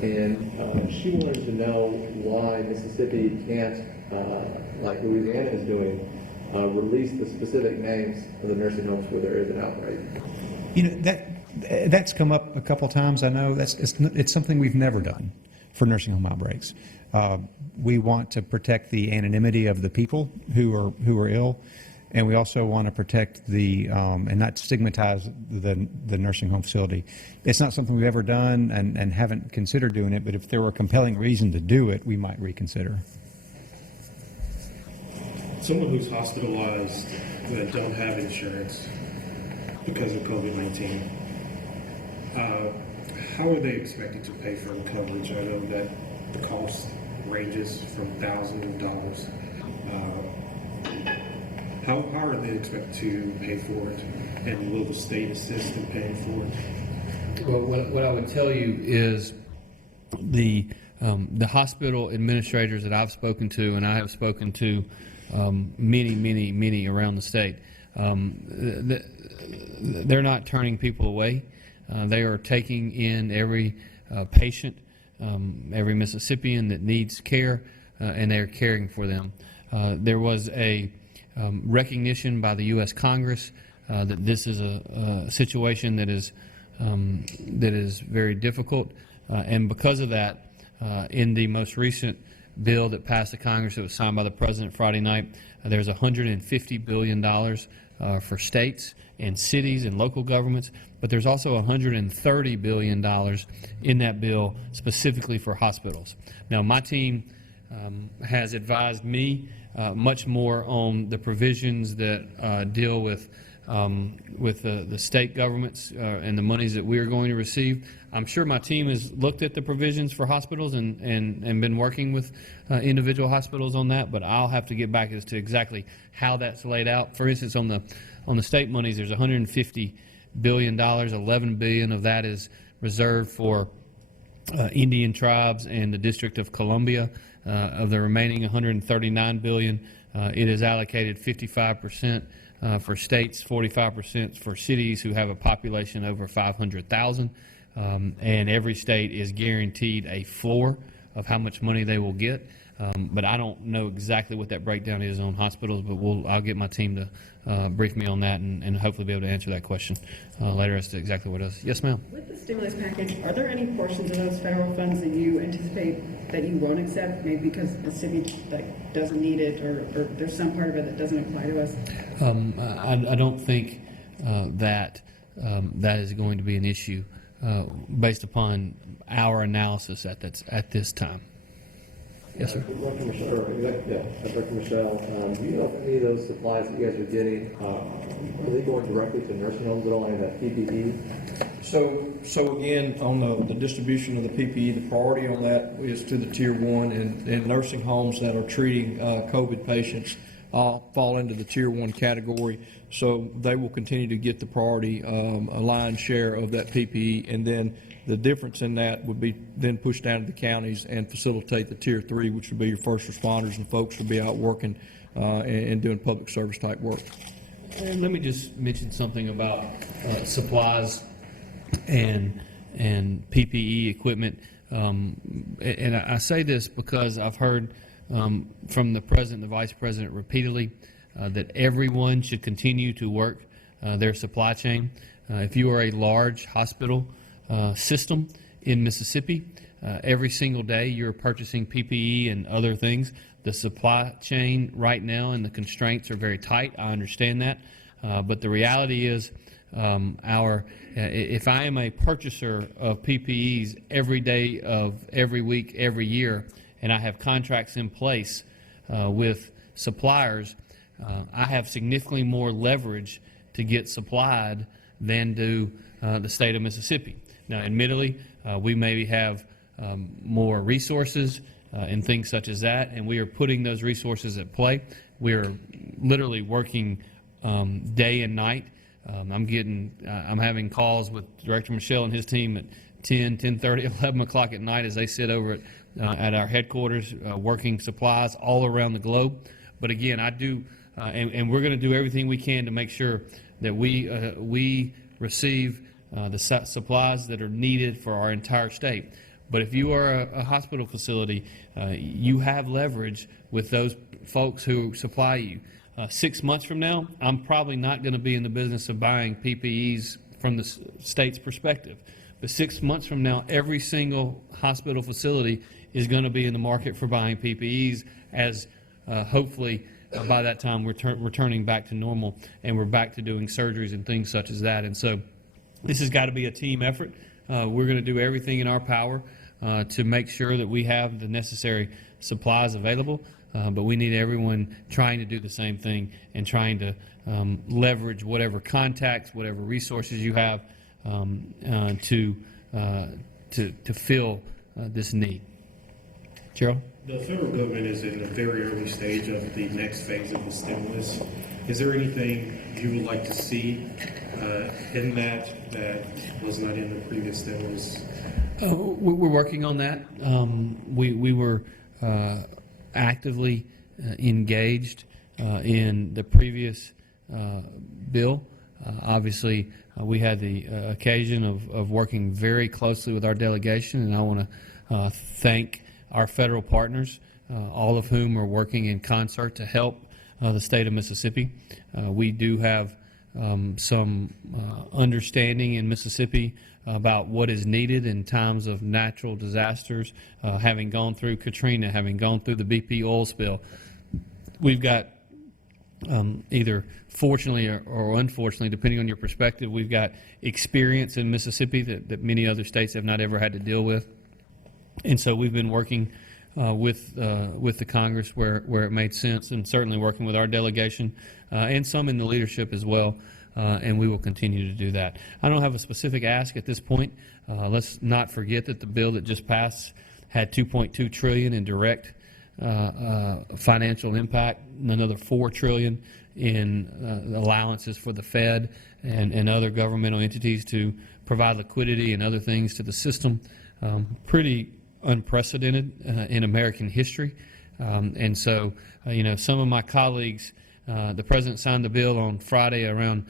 And she wanted to know why Mississippi can't, like Louisiana is doing, release the specific names of the nursing homes where there is an outbreak. You know, that's come up a couple times. I know it's something we've never done for nursing home outbreaks. We want to protect the anonymity of the people who are ill, and we also want to protect the and not stigmatize the nursing home facility. It's not something we've ever done and haven't considered doing it, but if there were a compelling reason to do it, we might reconsider. Someone who's hospitalized that don't have insurance because of COVID-19, how are they expected to pay for the coverage? I know that the cost ranges from thousands of dollars. How are they expected to pay for it? And will the state assist in paying for it? Well, what I would tell you is the hospital administrators that I've spoken to, and I have spoken to many around the state, they're not turning people away. They are taking in every patient, every Mississippian that needs care, and they're caring for them. There was a recognition by the U.S. Congress that this is a situation that is that is very difficult. And because of that, in the most recent bill that passed the Congress that was signed by the President Friday night, there's $150 billion for states and cities and local governments, but there's also $130 billion in that bill specifically for hospitals. Now, my team has advised me much more on the provisions that deal with the state governments and the monies that we are going to receive. I'm sure my team has looked at the provisions for hospitals and been working with individual hospitals on that, but I'll have to get back as to exactly how that's laid out. For instance, on the state monies, there's $150 billion. $11 billion of that is reserved for Indian tribes and the District of Columbia. Of the remaining $139 billion, it is allocated 55% for states, 45% for cities who have a population over 500,000, and every state is guaranteed a floor of how much money they will get. But I don't know exactly what that breakdown is on hospitals, but I'll get my team to brief me on that and hopefully be able to answer that question later as to exactly what it is. Yes, ma'am. With the stimulus package, are there any portions of those federal funds that you anticipate that you won't accept, maybe because the city doesn't need it, or there's some part of it that doesn't apply to us? I don't think that is going to be an issue based upon our analysis at this time. Yes, sir. Dr. Michelle, Dr. Michelle, do you know if any of those supplies that you guys are getting, are they going directly to nursing homes at all, any of that PPE? So again, on the distribution of the PPE, the priority on that is to the Tier 1, and nursing homes that are treating COVID patients fall into the Tier 1 category. So they will continue to get the priority, a lion's share of that PPE, and then the difference in that would be then pushed down to the counties and facilitate the Tier 3, which would be your first responders and folks who will be out working and doing public service type work. And let me just mention something about supplies and PPE equipment. And I say this because I've heard from the President and the Vice President repeatedly that everyone should continue to work their supply chain. If you are a large hospital system in Mississippi, every single day you're purchasing PPE and other things. The supply chain right now and the constraints are very tight. I understand that. But the reality is if I am a purchaser of PPEs every day of every week, every year, and I have contracts in place with suppliers, I have significantly more leverage to get supplied than do the state of Mississippi. Now, admittedly, we maybe have more resources and things such as that, and we are putting those resources at play. We are literally working day and night. I'm having calls with Director Michelle and his team at 10, 10:30, 11 o'clock at night as they sit over at our headquarters working supplies all around the globe. But again, I do, and we're going to do everything we can to make sure that we receive the supplies that are needed for our entire state. But if you are a hospital facility, you have leverage with those folks who supply you. 6 months from now, I'm probably not going to be in the business of buying PPEs from the state's perspective. But 6 months from now, every single hospital facility is going to be in the market for buying PPEs as hopefully by that time we're returning back to normal and we're back to doing surgeries and things such as that. And so this has got to be a team effort. We're going to do everything in our power to make sure that we have the necessary supplies available, but we need everyone trying to do the same thing and trying to leverage whatever contacts, whatever resources you have to fill this need. Gerald? The federal government is in a very early stage of the next phase of the stimulus. Is there anything you would like to see in that was not in the previous stimulus? We're working on that. We were actively engaged in the previous bill. Obviously, we had the occasion of working very closely with our delegation, and I want to thank our federal partners, all of whom are working in concert to help the state of Mississippi. We do have some understanding in Mississippi about what is needed in times of natural disasters, having gone through Katrina, having gone through the BP oil spill. We've got either fortunately or unfortunately, depending on your perspective, we've got experience in Mississippi that many other states have not ever had to deal with. And so we've been working with the Congress where it made sense, and certainly working with our delegation and some in the leadership as well, and we will continue to do that. I don't have a specific ask at this point. Let's not forget that the bill that just passed had $2.2 trillion in direct financial impact, and another $4 trillion in allowances for the Fed and other governmental entities to provide liquidity and other things to the system. Pretty unprecedented in American history. And so, some of my colleagues, the President signed the bill on Friday around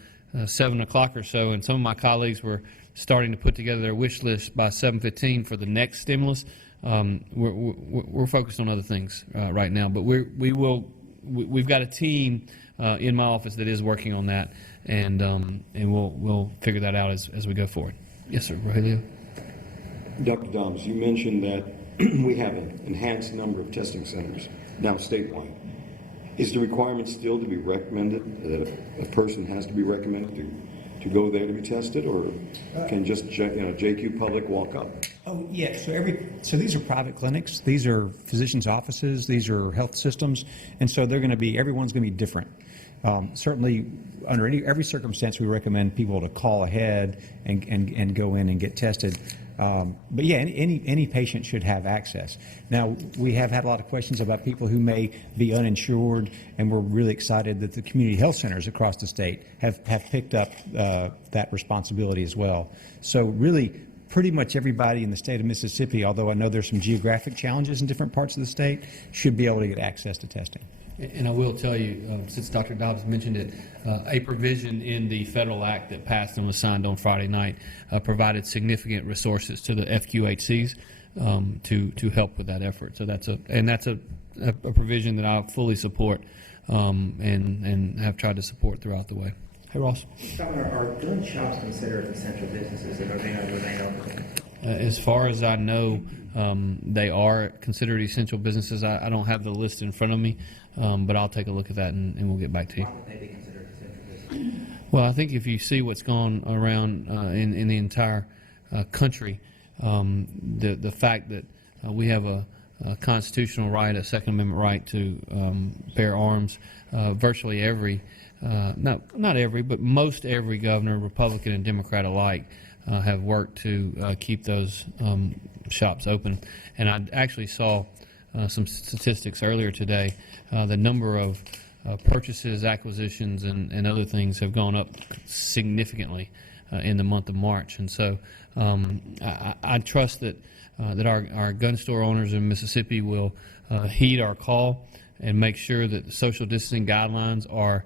7 o'clock or so, and some of my colleagues were starting to put together their wish list by 7:15 for the next stimulus. We're focused on other things right now, but we've got a team in my office that is working on that, and we'll figure that out as we go forward. Yes, sir. Rogelio. Dr. Dobbs, you mentioned that we have an enhanced number of testing centers now statewide. Is the requirement still to be recommended, that a person has to be recommended to go there to be tested, or can just JQ Public walk up? Oh, yeah, so these are private clinics, these are physicians' offices, these are health systems, and so everyone's going to be different. Certainly, under every circumstance, we recommend people to call ahead and go in and get tested. But yeah, any patient should have access. Now, we have had a lot of questions about people who may be uninsured, and we're really excited that the community health centers across the state have picked up that responsibility as well. So really, pretty much everybody in the state of Mississippi, although I know there's some geographic challenges in different parts of the state, should be able to get access to testing. And I will tell you, since Dr. Dobbs mentioned it, a provision in the federal act that passed and was signed on Friday night provided significant resources to the FQHCs to help with that effort. So that's a provision that I fully support and have tried to support throughout the way. Hey, Ross. Governor, are gun shops considered essential businesses, and are they going to remain open? As far as I know, they are considered essential businesses. I don't have the list in front of me, but I'll take a look at that and we'll get back to you. Why would they be considered essential businesses? Well, I think if you see what's gone around in the entire country, the fact that we have a constitutional right, a Second Amendment right to bear arms, virtually every, not every, but most every governor, Republican and Democrat alike, have worked to keep those shops open. And I actually saw some statistics earlier today. The number of purchases, acquisitions, and other things have gone up significantly in the month of March. And so I trust that our gun store owners in Mississippi will heed our call and make sure that the social distancing guidelines are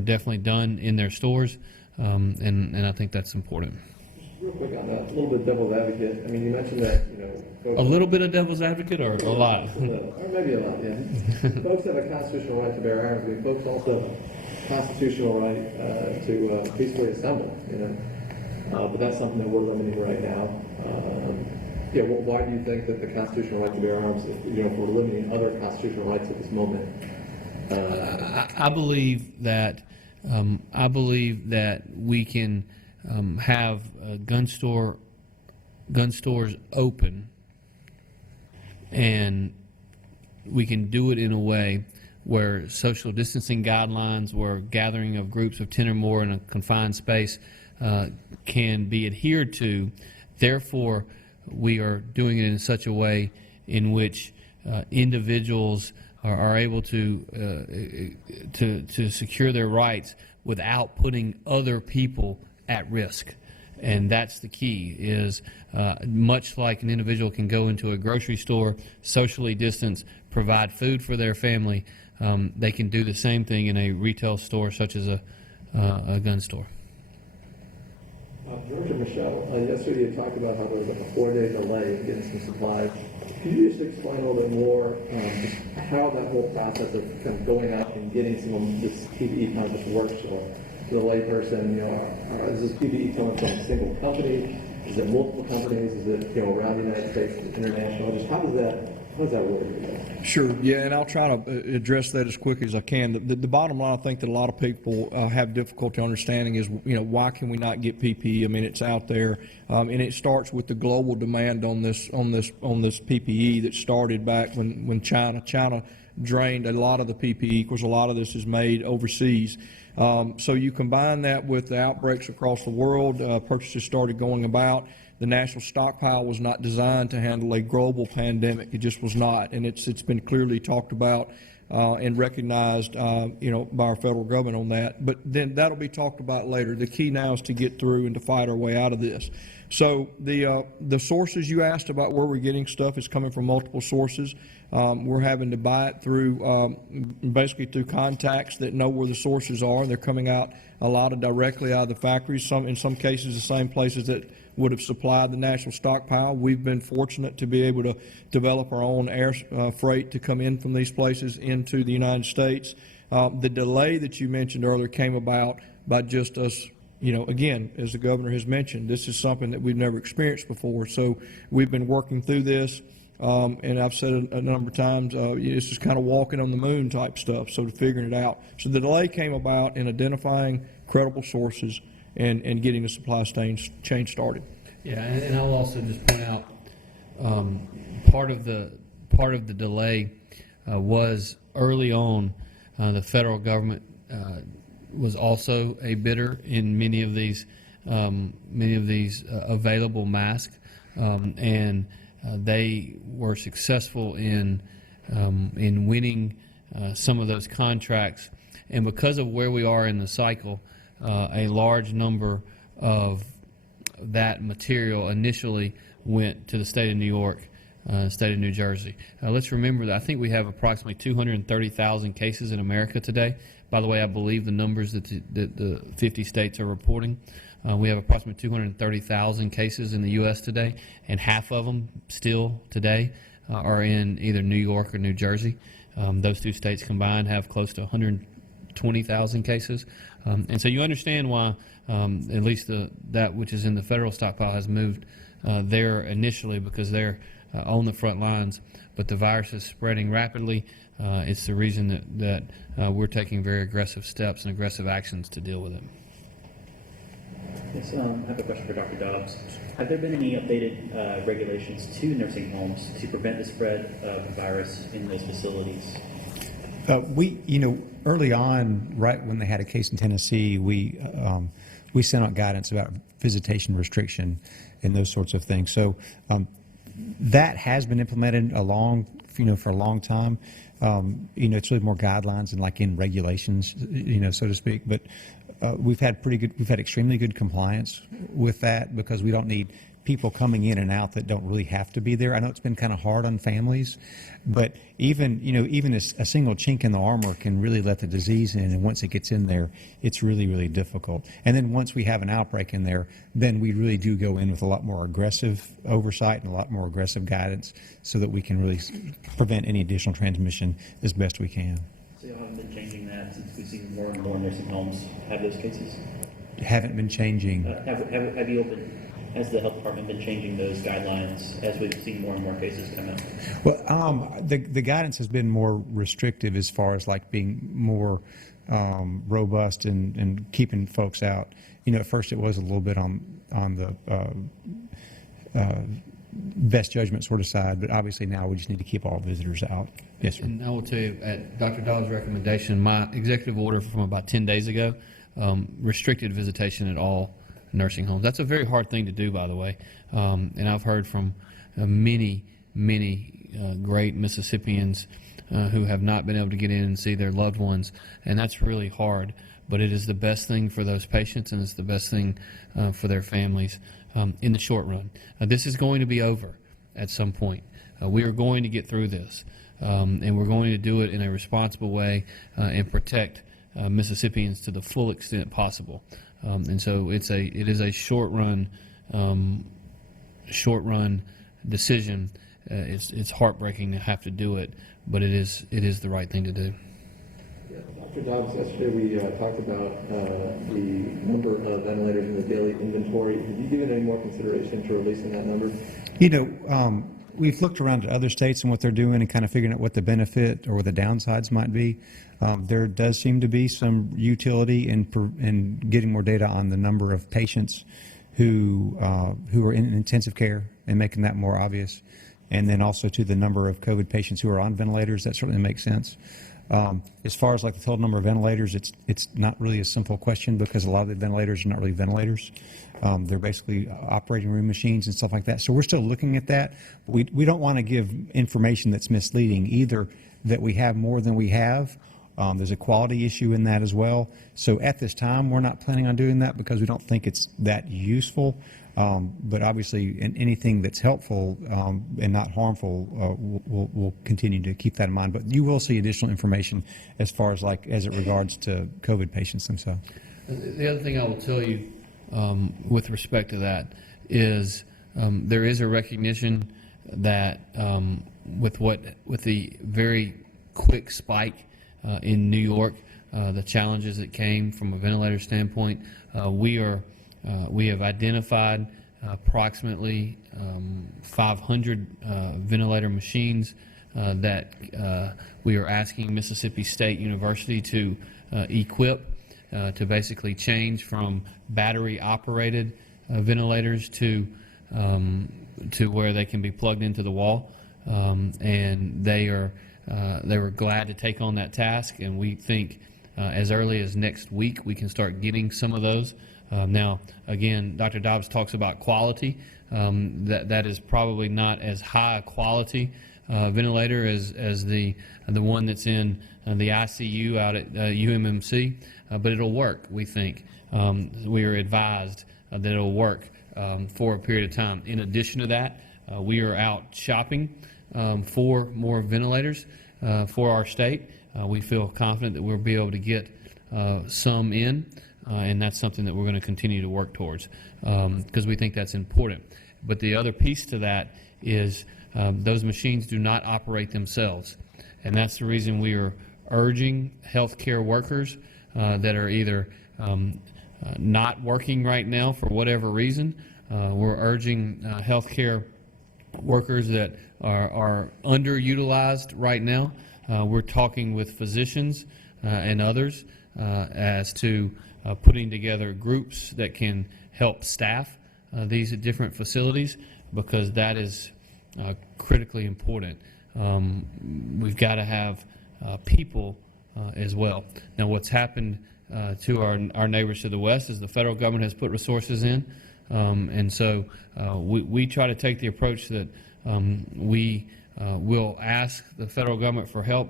definitely done in their stores. And I think that's important. Real quick on that, a little bit devil's advocate. I mean, you mentioned that, folks, A little bit of devil's advocate or a lot? or maybe a lot, yeah. Folks have a constitutional right to bear arms, but folks also have a constitutional right to peacefully assemble, But that's something that we're limiting right now. Why do you think that the constitutional right to bear arms, if we're limiting other constitutional rights at this moment? I believe that we can have gun stores open, and we can do it in a way where social distancing guidelines, where gathering of groups of 10 or more in a confined space can be adhered to. Therefore, we are doing it in such a way in which individuals are able to secure their rights without putting other people at risk. And that's the key, is much like an individual can go into a grocery store, socially distance, provide food for their family, they can do the same thing in a retail store such as a gun store. George and Michelle, yesterday you talked about how there was like a 4-day delay in getting some supplies. Could you just explain a little bit more just how that whole process of kind of going out and getting some of this PPE kind of just works, or to the layperson, is this PPE coming from a single company? Is it multiple companies? Is it, around the United States, international? Just how does that work? Sure, yeah, and I'll try to address that as quickly as I can. The bottom line, I think that a lot of people have difficulty understanding is, why can we not get PPE? I mean, it's out there, and it starts with the global demand on this PPE that started back when China drained a lot of the PPE, because a lot of this is made overseas. So you combine that with the outbreaks across the world, purchases started going about. The national stockpile was not designed to handle a global pandemic. It just was not, and it's been clearly talked about and recognized, by our federal government on that. But then that'll be talked about later. The key now is to get through and to fight our way out of this. So the sources you asked about where we're getting stuff is coming from multiple sources. We're having to buy it through basically through contacts that know where the sources are. They're coming out a lot of directly out of the factories. In some cases, the same places that would have supplied the national stockpile. We've been fortunate to be able to develop our own air freight to come in from these places into the United States. The delay that you mentioned earlier came about by just us. Again, as the governor has mentioned, this is something that we've never experienced before. So we've been working through this. And I've said a number of times, this is kind of walking on the moon type stuff, so figuring it out. So the delay came about in identifying credible sources and getting the supply chain started. Yeah, and I'll also just point out, part of the delay was early on, the federal government was also a bidder in many of these available masks, and they were successful in winning some of those contracts. And because of where we are in the cycle, a large number of that material initially went to the state of New York, state of New Jersey. Let's remember that I think we have approximately 230,000 cases in America today. By the way, I believe the numbers that the 50 states are reporting. We have approximately 230,000 cases in the U.S. today, and half of them still today are in either New York or New Jersey. Those two states combined have close to 120,000 cases. And so you understand why at least that which is in the federal stockpile has moved there initially, because they're on the front lines. But the virus is spreading rapidly. It's the reason that we're taking very aggressive steps and aggressive actions to deal with it. Yes, I have a question for Dr. Dobbs. Have there been any updated regulations to nursing homes to prevent the spread of the virus in those facilities? Early on, right when they had a case in Tennessee, we sent out guidance about visitation restriction and those sorts of things. So that has been implemented for a long time. It's really more guidelines and like in regulations, so to speak. But we've had extremely good compliance with that, because we don't need people coming in and out that don't really have to be there. I know it's been kind of hard on families, but even a single chink in the armor can really let the disease in, and once it gets in there, it's really, really difficult. And then once we have an outbreak in there, then we really do go in with a lot more aggressive oversight and a lot more aggressive guidance, so that we can really prevent any additional transmission as best we can. So you haven't been changing that since we've seen more and more nursing homes have those cases? Haven't been changing. Have you opened? Has the health department been changing those guidelines as we've seen more and more cases come out? Well, the guidance has been more restrictive as far as like being more robust and keeping folks out. At first it was a little bit on the best judgment sort of side, but obviously now we just need to keep all visitors out. Yes, sir. And I will tell you, at Dr. Dobbs' recommendation, my executive order from about 10 days ago restricted visitation at all nursing homes. That's a very hard thing to do, by the way. And I've heard from many great Mississippians who have not been able to get in and see their loved ones, and that's really hard. But it is the best thing for those patients, and it's the best thing for their families in the short run. This is going to be over at some point. We are going to get through this, and we're going to do it in a responsible way and protect Mississippians to the full extent possible. And so it is a short run decision. It's heartbreaking to have to do it, but it is the right thing to do. Yeah, Dr. Dobbs, yesterday we talked about the number of ventilators in the daily inventory. Have you given any more consideration to releasing that number? We've looked around at other states and what they're doing and kind of figuring out what the benefit or what the downsides might be. There does seem to be some utility in getting more data on the number of patients who are in intensive care and making that more obvious. And then also to the number of COVID patients who are on ventilators. That certainly makes sense. As far as like the total number of ventilators, it's not really a simple question because a lot of the ventilators are not really ventilators. They're basically operating room machines and stuff like that. So we're still looking at that. We don't want to give information that's misleading, either that we have more than we have. There's a quality issue in that as well. So at this time, we're not planning on doing that because we don't think it's that useful. But obviously, anything that's helpful and not harmful, we'll continue to keep that in mind. But you will see additional information as far as as it regards to COVID patients themselves. The other thing I will tell you with respect to that is there is a recognition that with the very quick spike in New York, the challenges that came from a ventilator standpoint, we have identified approximately 500 ventilator machines that we are asking Mississippi State University to equip to basically change from battery-operated ventilators to where they can be plugged into the wall, and they were glad to take on that task, and we think as early as next week we can start getting some of those. Now, again, Dr. Dobbs talks about quality. That is probably not as high a quality ventilator as the one that's in the ICU out at UMMC, but it'll work, we think. We are advised that it'll work for a period of time. In addition to that, we are out shopping for more ventilators for our state. We feel confident that we'll be able to get some in, and that's something that we're going to continue to work towards because we think that's important. But the other piece to that is those machines do not operate themselves, and that's the reason we are urging healthcare workers that are either not working right now for whatever reason. We're urging healthcare workers that are underutilized right now. We're talking with physicians and others as to putting together groups that can help staff these different facilities because that is critically important. We've got to have people as well. Now, what's happened to our neighbors to the west is the federal government has put resources in, and so we try to take the approach that we will ask the federal government for help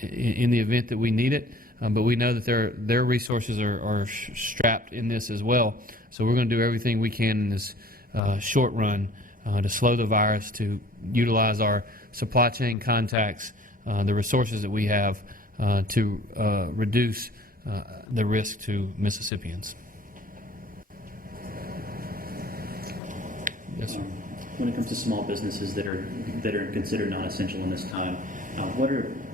in the event that we need it, but we know that their resources are strapped in this as well. So we're going to do everything we can in this short run to slow the virus, to utilize our supply chain contacts, the resources that we have to reduce the risk to Mississippians. Yes, sir. When it comes to small businesses that are considered non-essential in this time,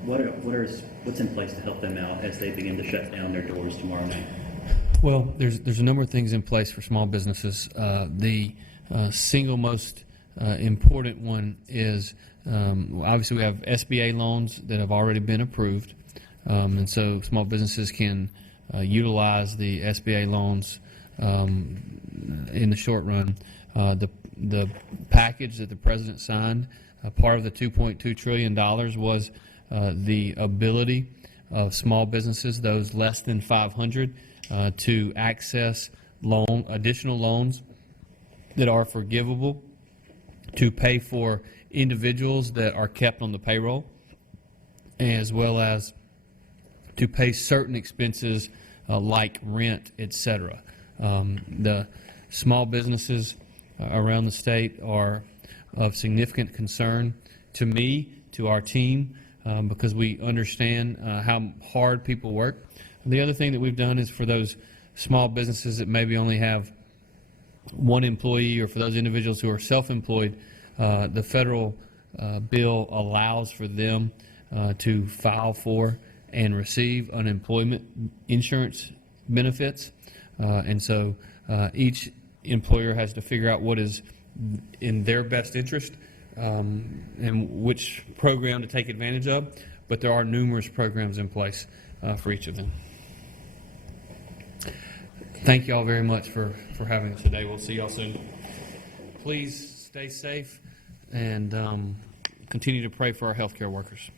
what's in place to help them out as they begin to shut down their doors tomorrow night? Well, there's a number of things in place for small businesses. The single most important one is obviously we have SBA loans that have already been approved, and so small businesses can utilize the SBA loans in the short run. The package that the president signed, part of the $2.2 trillion was the ability of small businesses, those less than 500, to access additional loans that are forgivable to pay for individuals that are kept on the payroll, as well as to pay certain expenses like rent, etc. The small businesses around the state are of significant concern to me, to our team, because we understand how hard people work. The other thing that we've done is for those small businesses that maybe only have one employee, or for those individuals who are self-employed, the federal bill allows for them to file for and receive unemployment insurance benefits. And so each employer has to figure out what is in their best interest and which program to take advantage of. But there are numerous programs in place for each of them. Thank you all very much for having us today. We'll see you all soon. Please stay safe and continue to pray for our healthcare workers.